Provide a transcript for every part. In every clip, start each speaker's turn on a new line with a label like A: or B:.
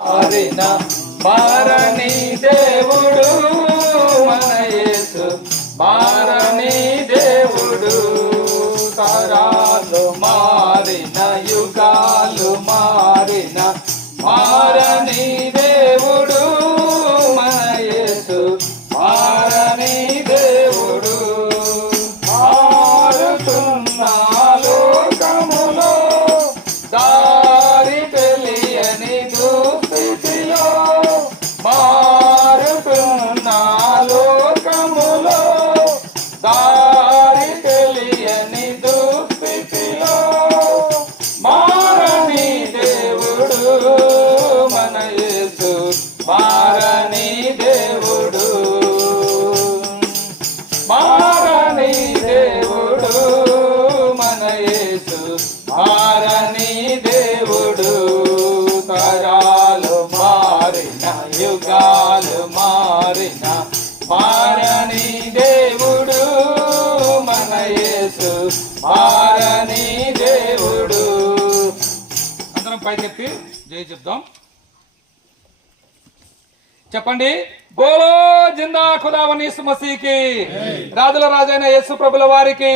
A: మారిన మారని దేవుడు మన యేసు. మారని దేవుడు తరాలు మారిన యుగాలు మారిన మారని దేవుడు మన యేసు. దారి తెలియని దుస్థితిలో మారని దేవుడు మన యేసు మారని దేవుడు. మారని దేవుడు మన యేసు మారని దేవుడు. తరాలు మారిన యుగాలు మారిన మారని దేవుడు. పైకెత్తి జై చెప్దాం. చెప్పండి. బోలో జిందా ఖుదావని మసీకి రాజుల రాజైన యేసు ప్రభుల వారికి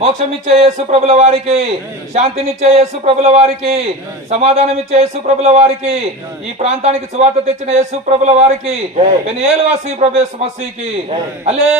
A: మోక్షమిచ్చే యేసు ప్రభుల వారికి శాంతినిచ్చే యేసు ప్రభుల వారికి సమాధానమిచ్చే యేసు ప్రభుల వారికి ఈ ప్రాంతానికి సువార్త తెచ్చిన యేసు ప్రభుల వారికి పెనియేలు వాసి ప్రభు యేసు మసీకి అల్లే